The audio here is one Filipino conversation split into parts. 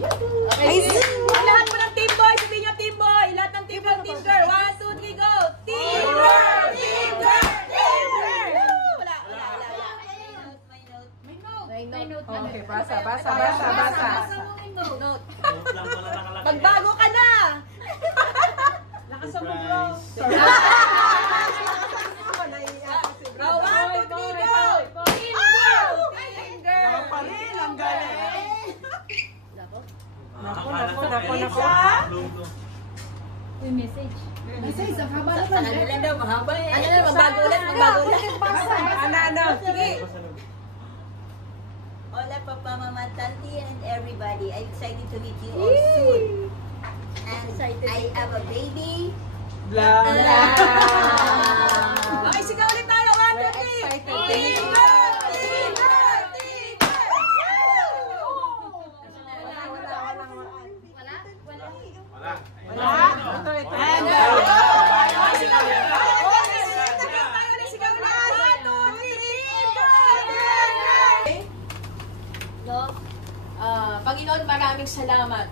Okay, lahat po ng team boy, sabihin nyo team boy. Lahat ng team boy, team girl. 1, 2, 3, go! Team girl! Team girl! Team girl! Wala. May note. Okay, basa. Note. Magbago ka na! Lakasan mo, bro. 1, 2, 3, go! Team girl! Team girl! Ang galing. Naku. Uy, message. Message, ang haba naman. Ano lang daw, mahaba eh. Ano lang, magbago ulit. Ano? Sige. Hola, Papa, Mama, Tanti, and everybody. I'm excited to meet you all soon. And I have a baby. Blah. Okay, sigaw ulit tayo. 1, 2, 3. Team girl! Team girl! Team girl! Wala. Ito. Panginoon, maraming salamat.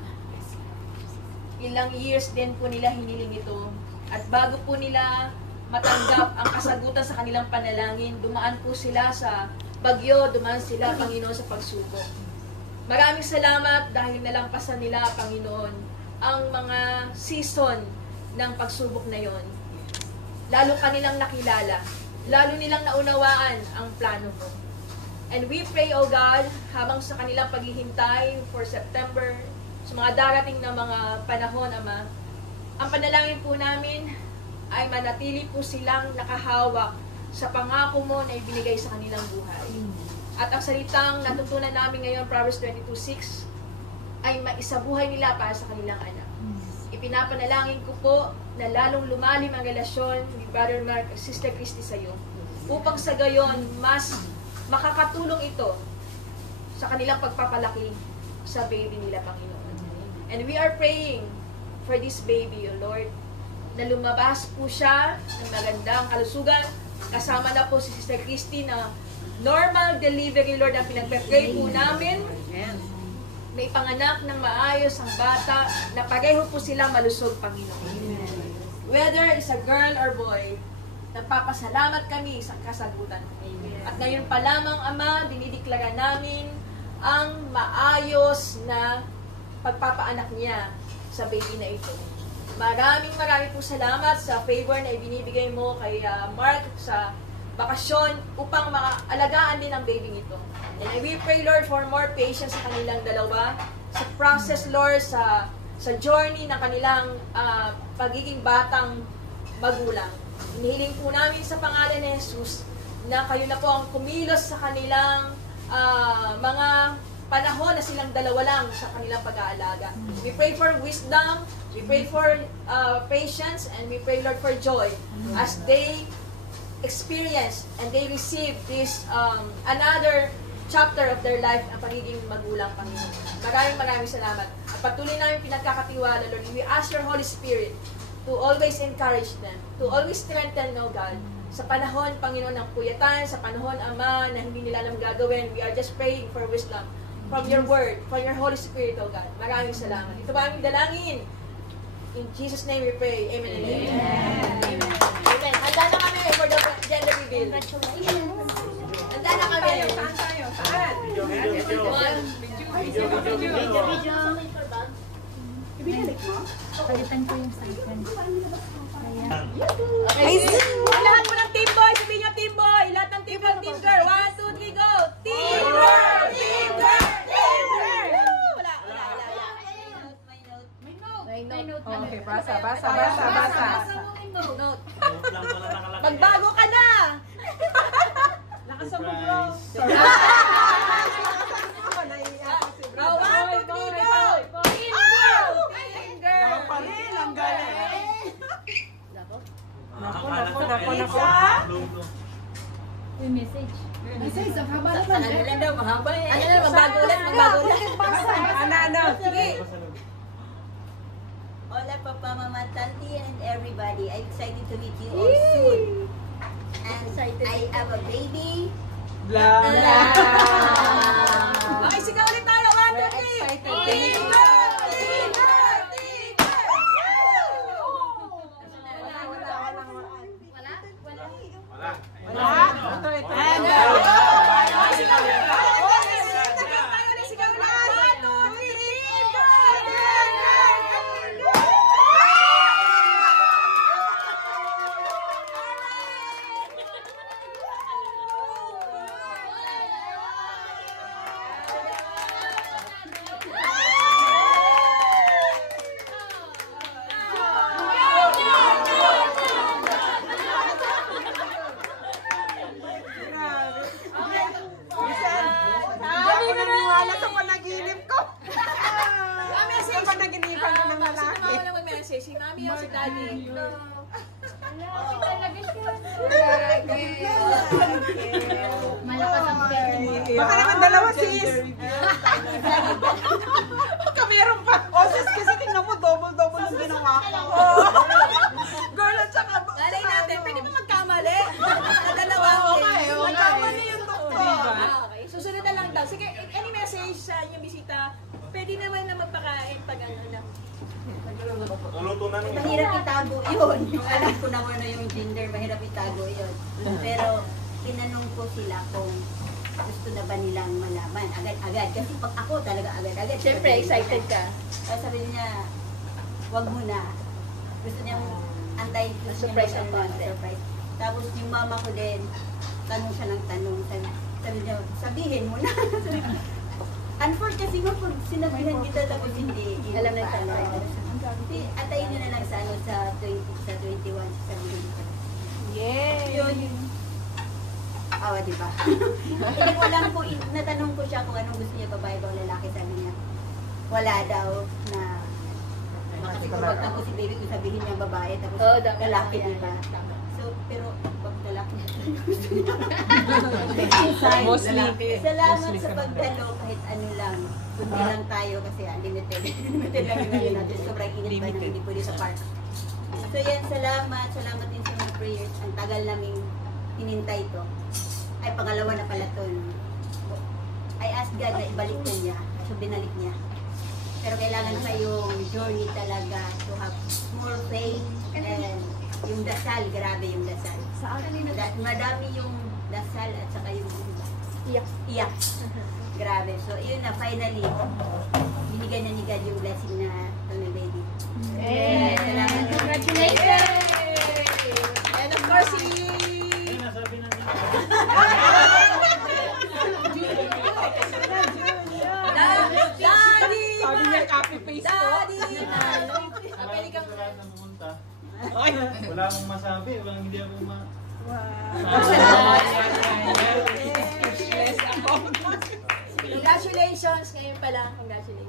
Ilang years din po nila hiniling ito. At bago po nila matanggap ang kasagutan sa kanilang panalangin, dumaan po sila sa bagyo, dumaan sila, Panginoon, sa pagsubok. Maraming salamat dahil nalampasan nila, Panginoon, ang mga season ng pagsubok na yon. Lalo kanilang nakilala, lalo nilang naunawaan ang plano mo. And we pray, O God, habang sa kanilang paghihintay for September, sa mga darating na mga panahon, Ama, ang panalangin po namin ay manatili po silang nakahawak sa pangako mo na ibinigay sa kanilang buhay. At ang salitang natutunan namin ngayon, Proverbs 22:6, ay maisabuhay nila para sa kanilang anak. Ipinapanalangin ko po na lalong lumalim ang relasyon ni Brother Mark at Sister Christy sa iyo, upang sa gayon, mas makakatulong ito sa kanilang pagpapalaki sa baby nila, Panginoon. And we are praying for this baby, O Lord, na lumabas po siya ng magandang kalusugan. Kasama na po si Sister Christy na normal delivery, Lord, ang pinagpe-pray po namin. May panganak ng maayos ang bata, na pareho po sila malusog, Panginoon. Whether it's a girl or boy, nagpapasalamat kami sa kasagutan. At ngayon pa lamang, Ama, dinideklara namin ang maayos na pagpapaanak niya sa baby na ito. Maraming po salamat sa favor na ibinibigay mo kay Mark sa bakasyon upang maalagaan din ang baby ito. And we pray, Lord, for more patience sa kanilang dalawa, sa process, Lord, sa journey ng kanilang pagiging batang magulang. Hinihiling po namin sa pangalan ni Jesus na kayo na po ang kumilos sa kanilang mga panahon na silang dalawa lang sa kanilang pag-aalaga. We pray for wisdom, we pray for patience, and we pray, Lord, for joy as they experience and they receive this another chapter of their life, ang pagiging magulang, Panginoon. Maraming salamat. At patuloy namin pinagkakatiwala, Lord. We ask your Holy Spirit to always encourage them, to always strengthen, O God, sa panahon, Panginoon, ng puyatan, sa panahon, Ama, na hindi nila alam gagawin. We are just praying for wisdom from your word, from your Holy Spirit, O God. Maraming salamat. Ito ba aming dalangin? In Jesus' name we pray. Amen and amen. Amen. Amen. Handa na kami for the gender reveal. Handa na kami. Saan tayo? Saan? Video. Ibinalik mo? Palitan ko yung stipend. Okay, lahat po ng team boy, sabihin nyo team boy. Lahat ng team boy, team girl. 1, 2, 3, go! Team girl! Team girl! Team girl! Wala. May note. Okay, basa. Note. Magbago ka na! Lakasan mo, bro. 1, 2, 3, go! Team girl! Team girl! Ang galing. Naku. Uy, message. Message, ang haba naman. Ano lang daw, mahaba eh. Ano lang, magbago ulit. Ano? Sige. Hola, Papa, Mama, Tanti, and everybody. I'm excited to meet you all soon. And I have a baby. Blah. Okay, sigaw ulit tayo. 1, 2, 3. excited. Si mami o si daddy? Malakas ang pwede mo. Baka naman dalawa, sis. Baka meron pa. Sis, kasi tingnan mo, double-double ang ginawa ko. Girl, at saka... Nanay natin, pwede ba magkamali? Dalawa. Magkamali yung doktor. Okay, susunod na lang daw. Sige, any message sa inyong bisita? Pwede naman na magpakain pag ano na. Mahirap itago yun. Yung alam ko na ano yung gender, mahirap itago yun. Pero tinanong ko sila kung gusto na ba nilang malaman. Agad-agad. Kasi pag ako talaga agad-agad. Siyempre, excited ka. Tapos sabi niya, wag muna. Gusto niyang antayin. Surprise ang konti. Surprise. Tapos yung mama ko din, tanong siya ng tanong. Sabi niya, sabihin mo na. Unfortunately, kasi pag sinabihan kita tapos hindi Alam na pa, tayo. Atayin nyo na lang sa ano sa 21 sabihin ko. Yay! Yun. Awa, di ba? Hindi ko alam po, natanong ko siya kung anong gusto niya, babae ba o lalaki. Sabi niya, wala daw na kasi kung pagtapos si baby kung sabihin niya babae tapos lalaki, di ba? So, pero pag lalaki gusto niya. Salamat sa pagdalo kahit ano lang. Kundi lang tayo kasi limited. Limited lang yung ngayon natin. Sobrang init ba nang hindi pwede sa park. So yan, salamat. Salamat din sa mga prayers. Ang tagal naming hinintay to. Ay, pangalawa na pala to. I asked God na ibalik na niya. So binalik niya. Pero kailangan pa yung journey talaga to have more faith and yung dasal. Grabe yung dasal. Madami yung dasal at saka yung iyak. Grabe. So, yun na, finally, binigyan na ni God yung blessing na ito na baby. Salamat. Congratulations! And of course, si... Daddy! Sabi niya, copy paste ko. Daddy! Pwede kang... Wala akong masabi, walang hindi ako Congratulations! Ngayon pa lang, congratulations.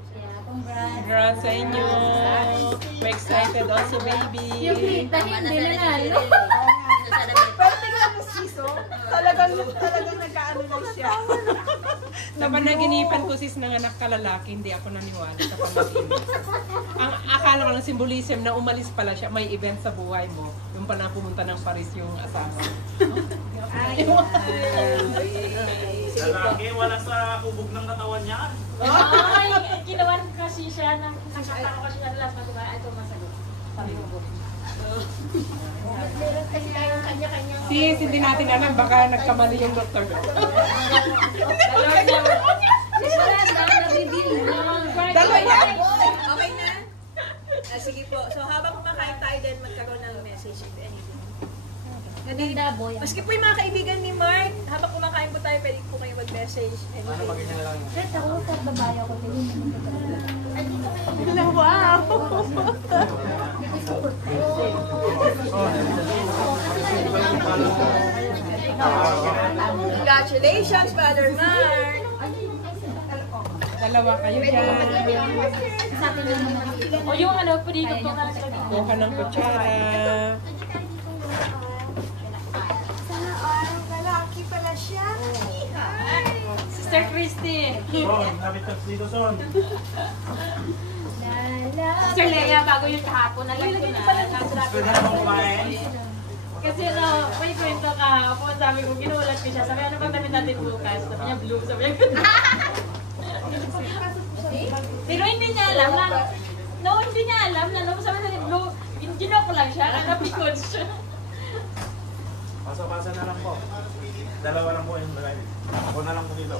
Congrats. Congrats sa inyo. We're excited also, baby. Yung kita niya, hindi na nalo. Pero tingnan mo, sis, oh. Talagang nagkaano na siya. Sa panaginipan ko, sis, ng anak ka lalaki, hindi ako naniwala sa panaginip. Ang akala ko ng symbolism na umalis pala siya, may event sa buhay mo. Yung pa na pumunta ng Paris yung asawa. lalaki, wala sa kubog ng katawan niya. Ay, ginawan kasi siya ng nakakako kasi siya last na kumain. Ito masagot. Sabi mo po. Meron kasi tayong kanya-kanya. Sis, hindi natin alam, baka nagkamali yung doktor. Wala na, nabibili na. Dalawa! Okay na? Sige po. So, habang kumakain tayo din, magkaroon ng message if anything. Ganda, boy. Maski po yung mga kaibigan ni Mark, habang kumakain po tayo, pwede po kayo mag-message. Kahit ako sa babae ako, Wow! Congratulations, Brother Mark! Dalawa kayo dyan. O yung ano, pwede ko nga sa Kuha ng kutsara. Sister Christy. Son, lapit ka dito, Son. Sister Leia, bago yung kahapon, alam ko na. Pwede na bang kumain? Kasi may kwento kahapon, sabi ko, ginulat ko siya. Sabi, ano bang damit natin bukas? Sabi niya, blue. Sabi niya, niya alam na, hindi niya alam na nung sabi sa blue, ginok ko lang siya, napikon siya. Pasa-pasa na lang po. Dalawa lang po yung balay. Ako na lang po dito.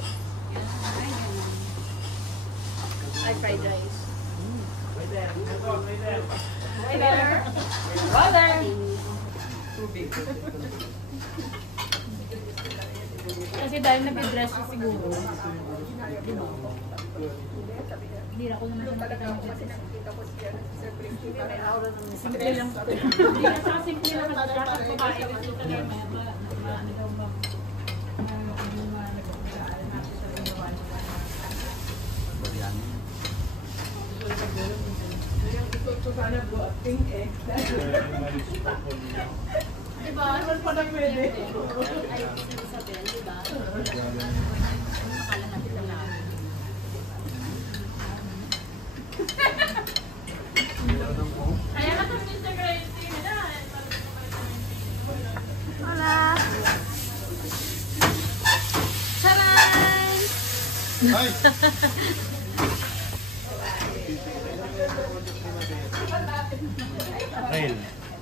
Ay, fried rice. Right there. Right there. Hey there. Water. Tubig. Kasi dahil nag-dress siya siguro. Hindi ako naman siya nakita ng dress. Simple lang. Hindi na sa simple lang kasi dapat kumain dito ka na Ano daw ba? Ito sana po, pink eh. Diba? Ano pa na pwede? Ay, si Isabel, diba? Akala natin na lang. Kaya ka sa Mr. Gracie na Hola! Charan! Rail.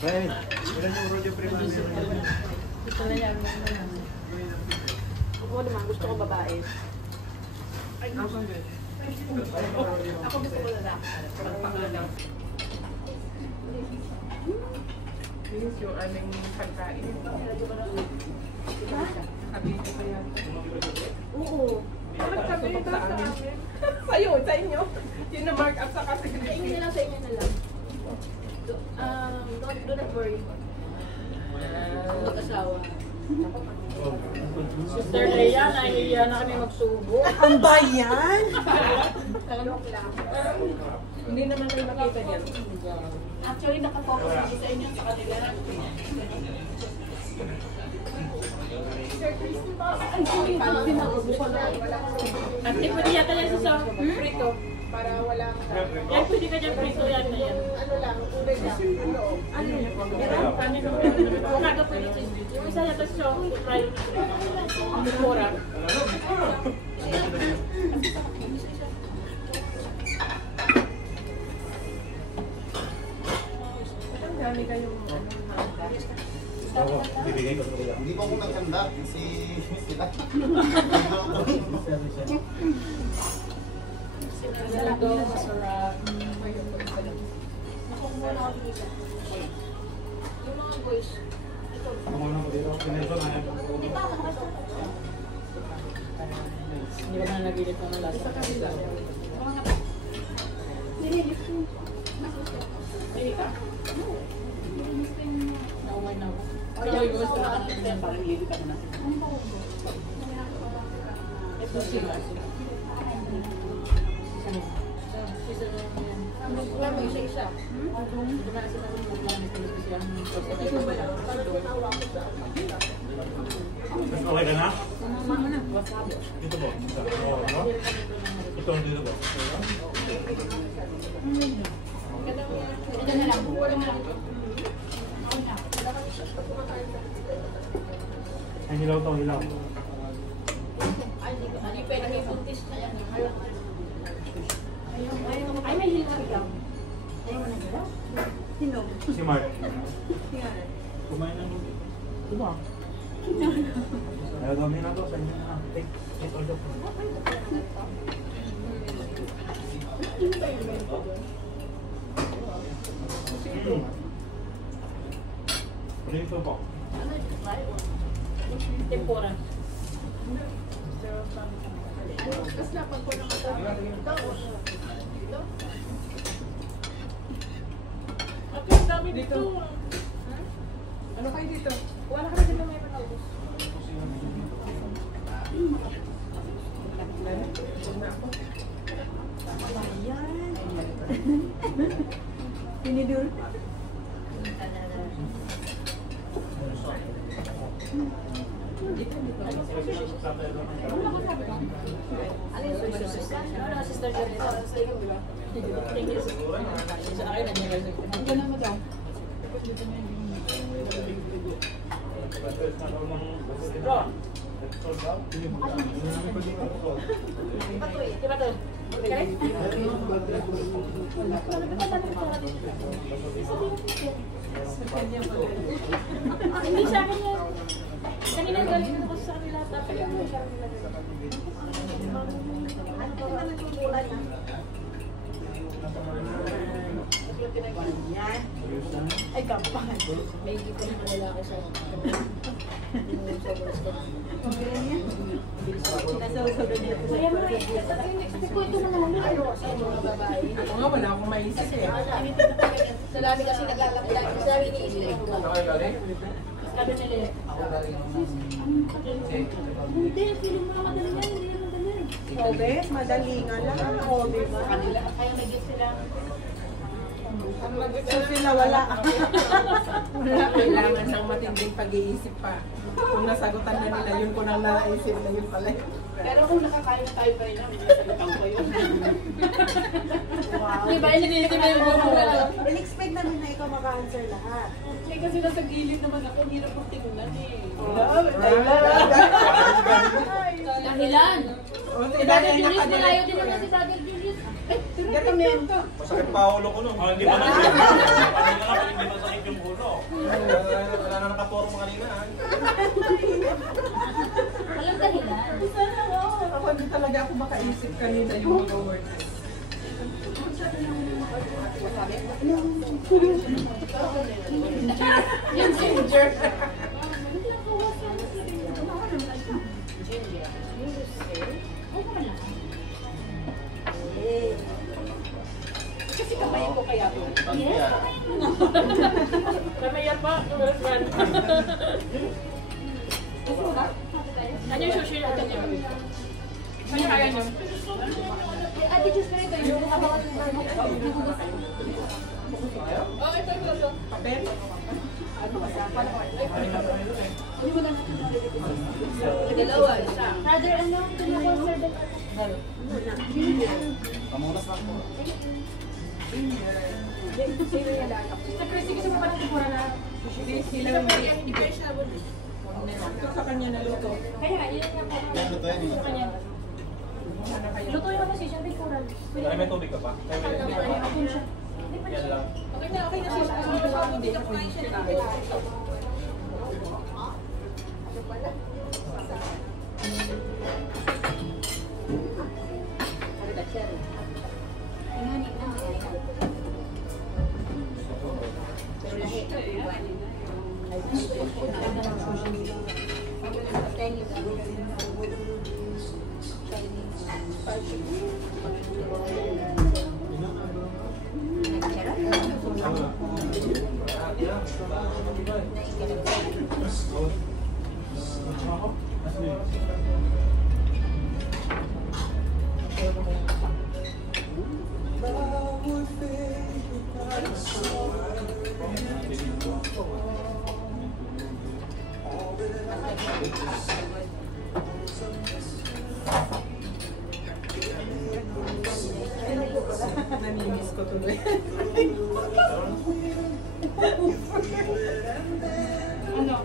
Rail. Ilan yung rodeo prima? Ito na yan. Ako naman, gusto ko babae. Ako gusto ko lalaki. This yung aming pagkain. Nakabili ko yan. Oo. Nagsabi ito sa amin. Sa'yo, sa inyo. Yun na mark up sa Sa inyo category. na lang, sa inyo na lang. Do not worry. Mag-asawa. Sister Leia, nahihiya na kami magsubo. Ang bayan! Hindi naman kayo makita niyan. Actually, nakafocus ako sa inyo sa kanila. Ay, sorry. Ate, pwede yata yan sa prito. Para walang Yan, pwede ka dyan prito yan na yan. ano lang, kulay lang. Ano yan? Kung kaga pwede sa yung isa yata siya, try ang mura. Ang dami kayong Bibigay ko sa kuya. Hindi pa ako nagkanda. Si sila. Salado, masarap. Nakukuha na ako dito. Yung mga boys, ito. Ako na po dito. Pinento na yan. Hindi pa, nakakasta. Hindi ba na nagilit ko ng lasa? Nililis ko. Hindi ka? Naumay na ako. Kaya gusto na natin yan, parang hindi ka na. Ito sila. Wala mo isa-isa. Mas okay ka na? Dito po. Oo, ano? Ito ang dito po. Ito na lang. Wala na lang. Ay, hilaw to, hilaw. Ay, hindi pwede may buntis na yan. Ay, may hilaw lang. Sino? Si Mark. Yan. Kumain na mo. Diba? Ayaw dami na to sa inyo. Take all the food. Dito po. Tempura. Okay, ang dami dito. Ano kayo dito? Wala ka na dito may panaubos. Tinidur. Ano yung sushi? Ano, sister Janita? Thank you. Sa akin, nangyayari. Ito na mo daw. Di ba to? Hindi sa akin yan. Kanina galing ako sa kanila. Tapos yung sa kanila. Ano pa ba nagkukulan na? Yan. Ay, kapan. May gito na wala ko sa Kaya mo expect ko ito na naman sa mga babae. Ako nga, wala akong maisip eh. Sa dami kasi nagkakapila. Sa dami ni Isla. Sabi nila, hindi, feeling mo naman dali yan, hindi naman dali. Obes, madali nga lang. Oo, diba? Kaya nag-get sila. So sila wala. Kailangan ng matinding pag-iisip pa. Kung nasagutan na nila, yun ko nang naisip na yun pala. Pero kung nakakain na tayo pa rin namin, nasalitaw pa yun. Di ba, iniisip na yung buong mo. In-expect namin na ikaw maka-answer lahat. Eh kasi nasa gilid naman ako, hindi na pong tingnan eh. Dahilan! Si Brother Julius, malayo din naman si Brother Julius. Masakit pa ulo ko nun. Hindi ba nasakit? Hindi masakit yung ulo. Wala na nakaturo mga kanina. Walang dahilan. Ako hindi talaga ako makaisip kanina yung mga words. Yung ginger. Kasi kamayin ko kaya po. Yes. Kamayan pa, husband. Ano yung sushi natin yun? Ano kaya nyo? Ate, just na ito. Yung kabakat ng oh, ito. Papel? Dalawa, isa. Brother, ano? Ito na po, sir. Pamunas lang po. Sa Christy, gusto mo pa natin mura na? Sila yung ito sa kanya na luto. Kaya nga, yun nga po. Yan, luto yan eh. Sa kanya. Luto yung kasi siya, may kural. Dali, may tubig ka pa? Yan lang. Okay na sis. Hindi ka kumain siya. Namimiss ko tuloy. Ano?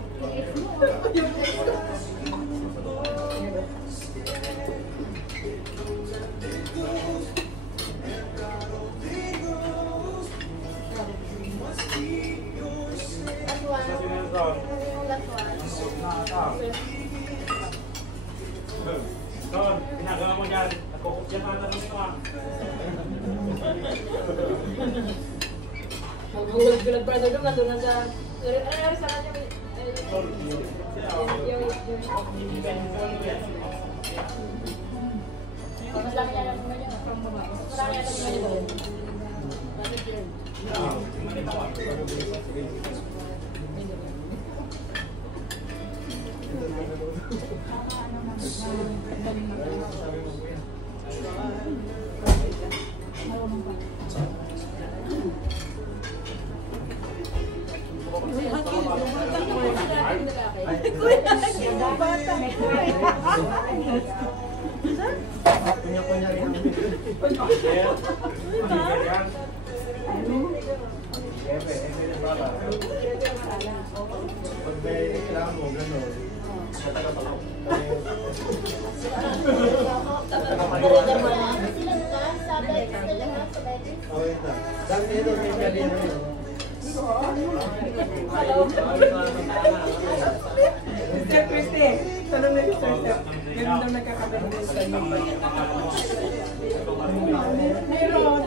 Don, ginagawa mo dyan. Nagkukupyan ka na ito ah. Magbulag brother doon, nandun na sa... Ano sa kanya? Mas laki niya lang mga niya. Mas laki niya lang mga niya. Kunya-kunya rin. Pag may kailangan mo, gano'n. Matagal pa lang. Dami nito sa Italia na yun. Mr. Christy, tanong na Mr. Step. Ganun daw nagkakabit sa inyo. Meron.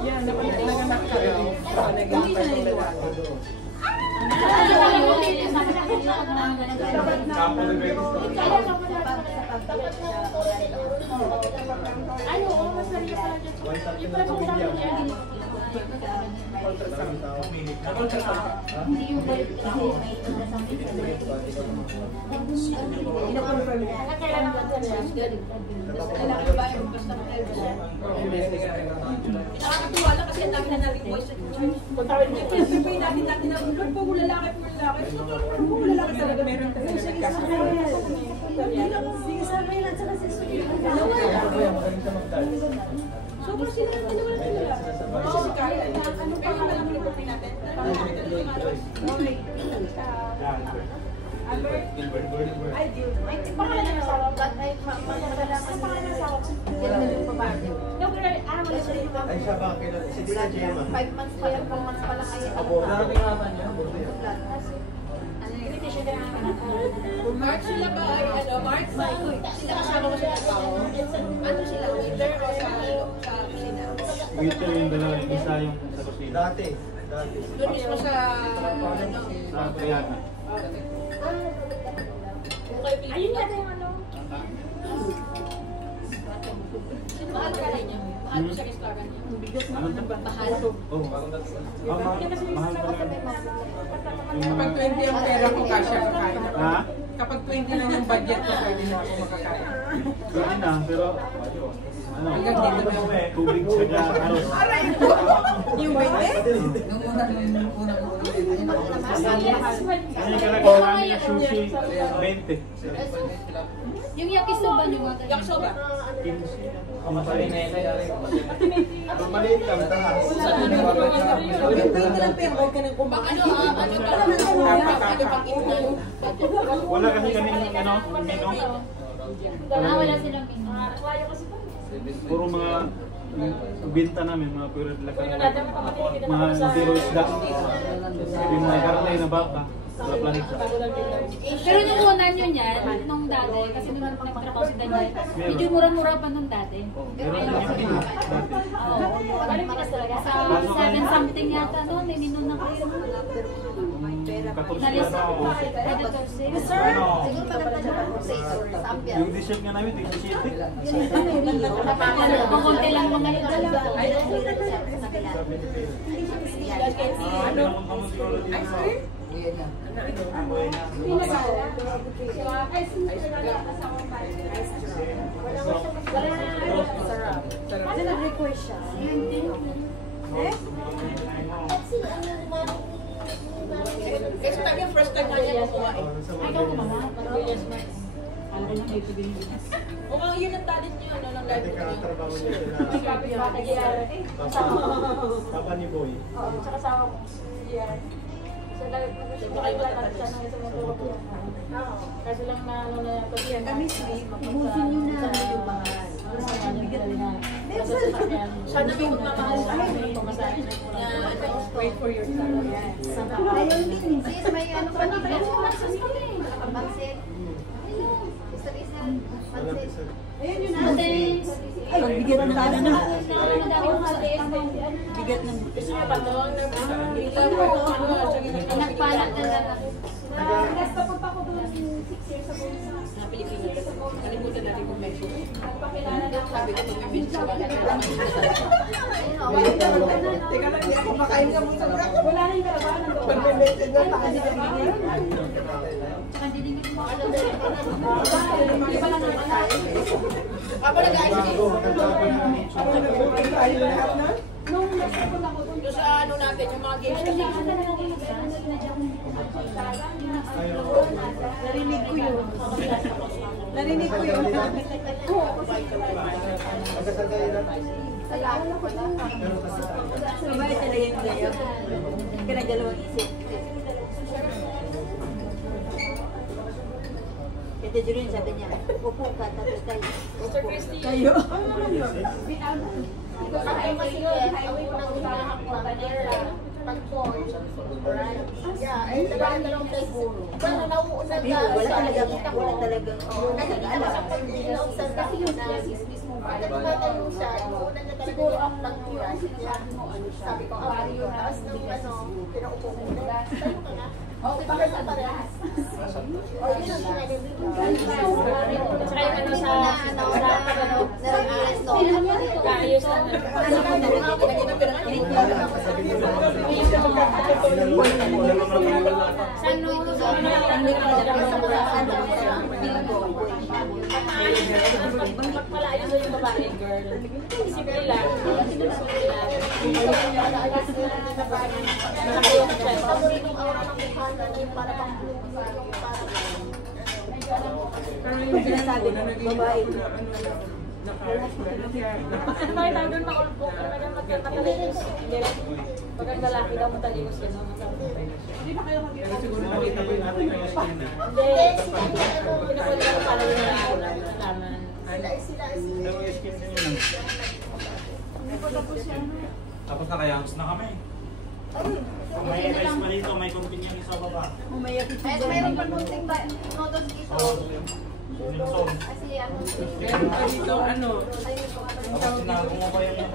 Yan, naganap ka rin. Nakakatuwa lang kasi ang dami na natin voice at church. Siyempre natin na, Lord, puro lalaki, puro lalaki. So, puro lalaki talaga. Meron talaga nagkakabit. Sige sa akin at saka sa susunod. Sobrang sila natin naman nila. Kasi si Kaya, ano pa yung walang reporting natin? Ay, Diyo. Ay, pangalan ng asawa. Ay, pangalan ng asawa. No, pero wala siya yung Ay, siya ba? Si Dina Gemma. 5 months pa yan, 4 months pa lang kayo. Dami nga ba niya? Hindi siya kailangan. Mark sila ba ay Mark? Sila kasama mo sa trabaho? Ano sila? Waiter o sa kusina? Ito yung dalawa, isa yung sa kusina. Dati. Doon mismo sa Sa Triana. Ayun yata yung ano. mahal ka rin niya. Mahal mo sa restaurant niya. Ano to? Mahal. Oh, mahal talaga. Kapag 20 ang pera ko, kasya kakain ako. Ha? Kapag 20 lang yung budget ko, pwede na ako makakain. Pwede na, pero ano? Hanggang dito na. Tubig sa aros. Yung 20? Ano yung kalagawa niya sushi? 20. Yung yakisoba niyo mga Yakisoba. 15. Maliit lang, taas. Wala kasi kaming ano, menu. wala silang menu. Puro mga binta namin, mga puro mga zero isda. Yung mga karne na baka. Wala planita. Pero nung una nyo niyan, nung dati, kasi nung nagtrabaho si Daniel, medyo mura-mura pa nung dati. Pero ano yung menu dati? Oo. Sa 7 something yata, no? May menu na kayo. Nalis. Yung dessert nga namin, tigil city. Kung konti lang mga yun. Ano nag-request siya? Eh? Kasi tayo yung first time na niya kukuha eh. Ay, ikaw kumama? Mukhang yun ang talent niyo, ano, ng live Dati niyo. katrabaho niya sila. Papa ni Boy. Tsaka asawa ko. So, Kaso lang na ano na kasi yan. kami sweet, busin nyo na yung bahay. Sana may magmamahal sa amin. Wait for your time. Ayun din, sis, may ano pa dito. Pansit. Pansit. Ayun yun na. Ay, bigat ng tala na. Bigat ng Nagpala na lang. Nasta pa ako doon 6 years ago. Sa Pilipinas. Kalimutan natin kung medyo. Sabi ko, kung sa wala na. Teka lang, hindi ako makain ka mong sobra. Wala na yung karabahan ng doon. Pag-message na tayo sa Tsaka didingin mo. Iba lang naman tayo. Ako nag-ayos dito. tayo lahat na. Nung nagpunta ko doon, Doon sa ano natin, yung mga games kasi. narinig ko yun. Narinig ko yun. Magkasal kayo na. Sabay talaga yung gayo. Kinagalawang isip. Ito Julian sabi niya, upo ka, tapos kayo. Sir Christy. Kayo. Ay, kasi yun, highway ko nang unahan ko, Manila, Pagpon, right? Yeah, ay dalawang siguro. Pero nauuna Hindi, wala talagang, Nakikita ko sa pag-ilaw sa dahilan na nagtatanong siya, nauuna niya talaga yung pagturan. Sabi ko, taas ng pinaupo ko. Tayo ka na. Bakit sa parehas? O, yun ang sinabi ko. Saka yung ano sa kaayos na magpalaayos na yung babae, girl. Simple lang. Simple lang. Nakayong siya. Paboritong aura ng mukha na yung para pang yung para Pero yung sinasabi na babae. Bakit ang doon makulpok? Mataligos. Pag ang lalaki daw mataligos yun. Pero siguro nakita ko yung ating ayos yun eh. Hindi, sila yung pinakulit ko para yung nalaman. Sila. Pero skin din yun. Tapos nakayangos na kami. May rice pa dito, may konting yung isa baba. Mayroon pa kunting noodles dito. Limson. Kasi ano, meron pa dito, ano, Tapos sinago mo pa yung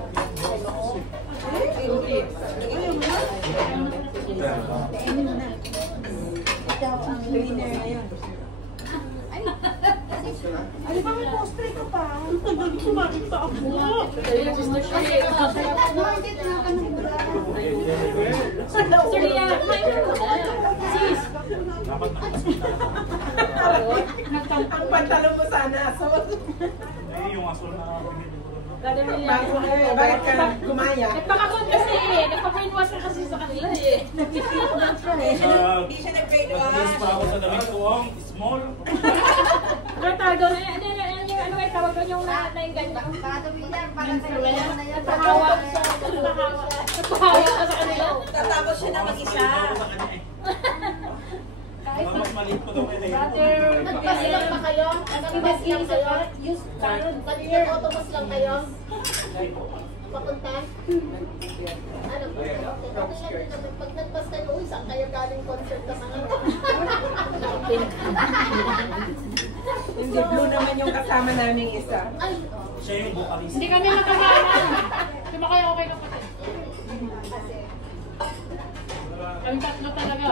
Ito ang winner ngayon. ay ba may postre ka pa? Kumain pa ako. Sir Lia, sis. dapat Ang pantalon mo sana, asol. Eh, yung asul na pinili ko doon. Bakit ka gumaya? Nagpakakot kasi eh. Nagpa-brainwash ka kasi sa kanila eh. Hindi siya Nag-yes pa ako sa damit ko, ang small. Retardo na yan. Ano ay tawag doon yung nainggan niya? Nagpahawa ka sa kanila. Tatapos siya na mag-isa. Sa kanya eh. Mas maliit pa daw kayo. Nagpasilang pa kayo? Nagpasilang kayo? Nag-automos lang kayo? Papunta? Ano po? Okay lang din naman. Pag nagpas kayo, uy, saan kayo galing concert ka mga? Hindi, blue naman yung kasama namin isa. Ay, Siya yung vocalist. Hindi kami makakanan. Sumakay ako kay kapatid. Kami tatlo talaga.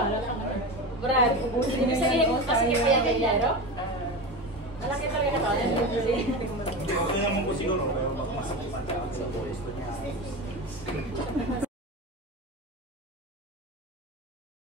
Brad, ibig sabihin mo kasi kaya ganyan, no? Malaki talaga ito. Okay naman ko siguro.